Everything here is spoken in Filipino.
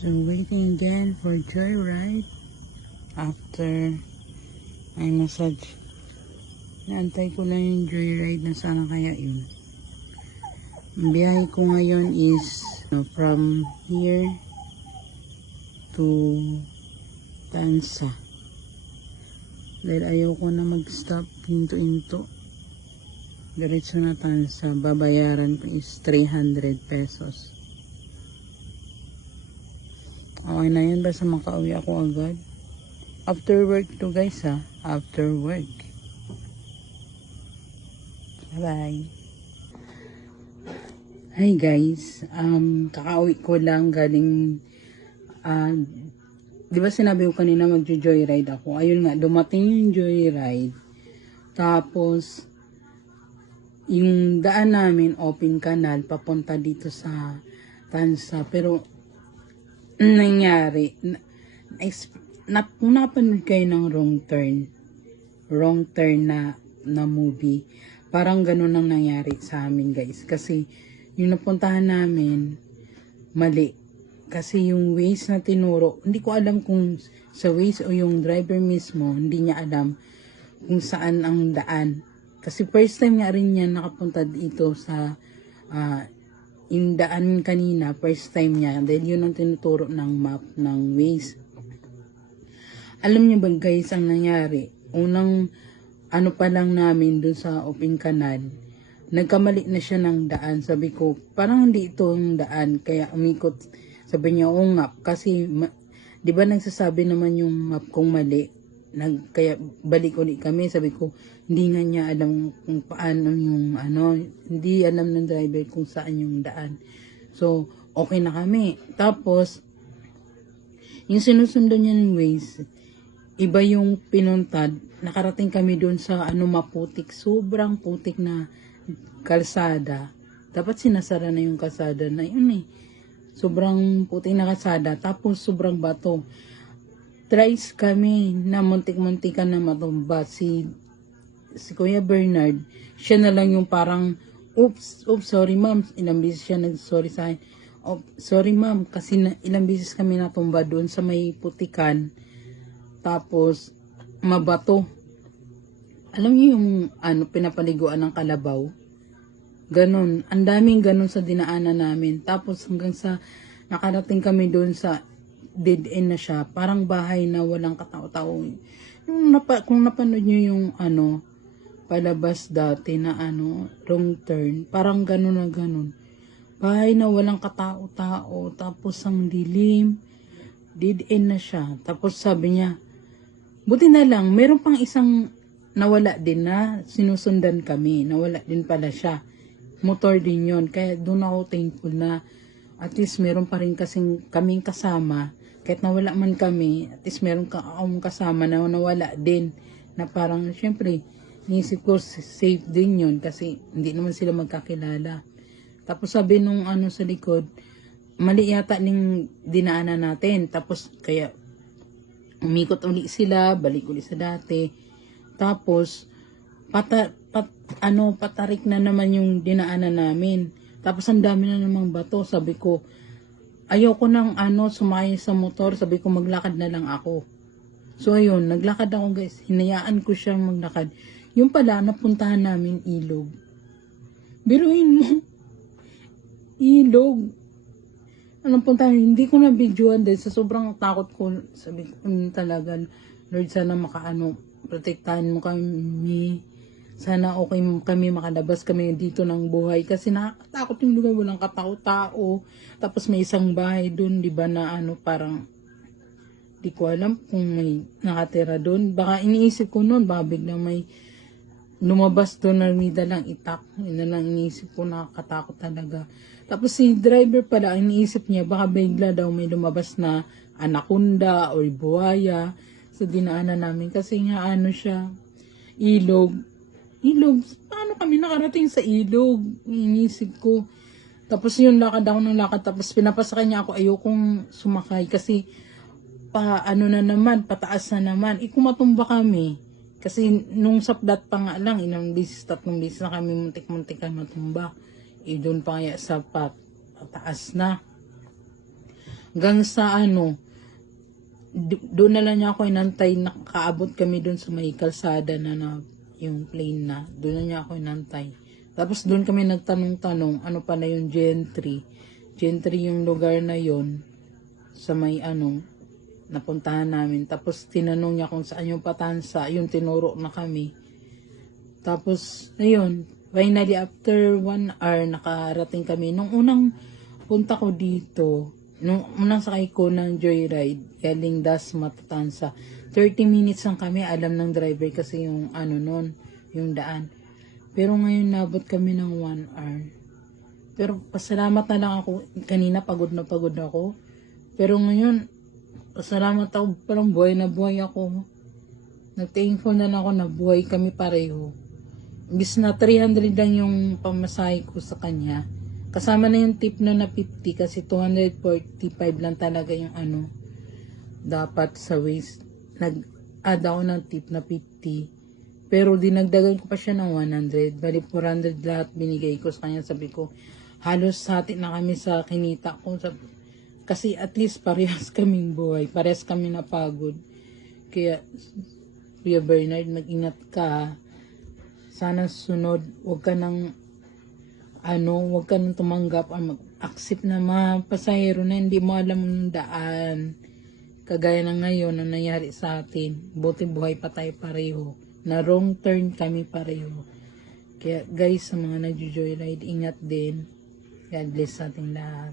So, waiting again for joyride after my massage. Naantay ko lang yung joyride na sana kaya yun. Ang biyahe ko ngayon is from here to Tansa. Dahil ayoko na mag-stop into-into. Diretso na Tansa. Babayaran ko is 300 pesos. Okay na yun. Basta makauwi ako agad. After work to guys ha. After work. Bye-bye. Hi guys. Um, kakauwi ko lang galing ah, di ba sinabi ko kanina magjo-joyride ako? Ayun nga, dumating yung joyride. Tapos, yung daan namin, open canal, papunta dito sa Tansa. Pero, nangyari, na, na, kung napanood kayo ng wrong turn, wrong turn na, na movie, parang ganun ang nangyari sa amin guys. Kasi, yung napuntahan namin, mali. Kasi yung ways na tinuro, hindi ko alam kung sa ways o yung driver mismo, hindi niya alam kung saan ang daan. Kasi first time nga rin niya nakapunta dito sa ah, yung daan kanina, first time niya. Dahil yun ang tinuturo ng map ng ways. Alam niyo ba guys ang nangyari? Unang ano pa lang namin dun sa open canal, nagkamali na siya ng daan. Sabi ko, parang hindi ito yung daan. Kaya umikot. Sabi niya, oo nga. Kasi, di ba nagsasabi naman yung map kong mali? Nag, kaya balik ulit kami. Sabi ko, hindi nga niya alam kung paano yung ano. Hindi alam ng driver kung saan yung daan. So, okay na kami. Tapos, yung sinusundan niya ng Waze, iba yung pinuntad. Nakarating kami doon sa ano maputik, sobrang putik na kalsada. Dapat sinasara na yung kalsada na yun eh. Sobrang putik na kalsada, tapos sobrang bato. Tries kami na muntik-muntikan na matumba. Si, si Kuya Bernard, siya na lang yung parang, oops, oops, sorry ma'am. Ilang beses siya nag-sorry sa akin. Oh, sorry ma'am, kasi na, ilang beses kami natumba doon sa may putikan. Tapos, mabato. Alam niyo yung ano, pinapaliguan ng kalabaw? Ganon. Ang daming ganon sa dinaanan namin. Tapos hanggang sa nakarating kami doon sa dead end na siya. Parang bahay na walang katao-tao. Yung napa, kung napanood niyo yung ano, palabas dati na ano, wrong turn. Parang ganon na ganon. Bahay na walang katao-tao. Tapos ang dilim. Dead end na siya. Tapos sabi niya, buti na lang, meron pang isang nawala din na sinusundan kami. Nawala din pala siya. Motor din yon Kaya doon ako thankful na at least meron pa rin kasing kaming kasama. Kahit nawala man kami, at least meron ka akong kasama na nawala din. Na parang, syempre, niisip ko safe din yon kasi hindi naman sila magkakilala. Tapos sabi nung ano sa likod, mali yata ning dinaanan natin. Tapos kaya umikot uli sila, balik uli sa dati. Tapos, pata, pat, ano, patarik na naman yung dinaanan namin. Tapos ang dami na namang bato. Sabi ko, ayoko nang ano, sumakay sa motor. Sabi ko, maglakad na lang ako. So ayun, naglakad ako guys. Hinayaan ko siyang maglakad. Yung pala, napuntahan namin ilog. Biruin mo. ilog. Anong puntahan? Hindi ko na videoan dahil sa sobrang takot ko. Sabi ko "Mm, talaga, Lord, sana makaano, protektahan mo kami. Sana okay kami makalabas kami dito ng buhay. Kasi nakakatakot yung lugar, walang katao-tao. Tapos may isang bahay dun, di ba, na ano, parang, di ko alam kung may nakatira doon. Baka iniisip ko noon, baka biglang may lumabas doon na may dalang itak. Yun na lang iniisip ko, nakakatakot talaga. Tapos si driver pala, iniisip niya, baka bigla daw may lumabas na anaconda or buhaya sa dinaanan namin. Kasi nga ano siya, ilog. Ilog? Paano kami nakarating sa ilog? Iniisip ko. Tapos yun, lakad ako ng lakad. Tapos pinapasakay niya ako, ayokong sumakay. Kasi pa ano na naman, pataas na naman. Eh kung matumba kami, kasi nung sapdat pa nga lang, ilang bisis, tatlong bisis na kami muntik-muntikan matumba. Eh doon pa kaya sa pat, pataas na. Hanggang sa ano, do- doon na lang niya ako inantay, nakaabot kami doon sa may kalsada na, na yung plane na. Doon na niya ako inantay. Tapos doon kami nagtanong-tanong, ano pala yung gentry. Gentry yung lugar na yon sa may ano, napuntahan namin. Tapos tinanong niya kung saan yung patansa, yung tinuro na kami. Tapos, ayun, finally after one hour, nakarating kami. Nung unang punta ko dito, nung unang sakay ko ng joyride, galing Dasma to Tansa, 30 minutes lang kami, alam ng driver kasi yung ano nun, yung daan. Pero ngayon nabot kami ng one hour. Pero pasalamat na lang ako, kanina pagod na pagod ako. Pero ngayon, pasalamat ako, parang buhay na buhay ako. Nag-thankful na lang ako na buhay kami pareho. Imbis na 300 lang yung pamasahe ko sa kanya. Kasama na yung tip na na 50 kasi 245 lang talaga yung ano dapat sa waste. Nag-add ako ng tip na 50. Pero dinagdagan ko pa siya ng 100. Bali 400 lahat binigay ko sa kanya. Sabi ko, halos hati na kami sa kinita ko. Sabi, kasi at least parehas kaming buhay. Parehas kami napagod. Kaya, Kuya Bernard, mag-ingat ka. Sana sunod, huwag ka nang ano, huwag ka nang tumanggap o mag-accept na mga pasahero na hindi mo alam ng daan. Kagaya na ngayon na nangyari sa atin. Buti buhay pa tayo pareho. Na wrong turn kami pareho. Kaya guys, sa mga nagjo-joyride, ingat din. God bless sa ating lahat.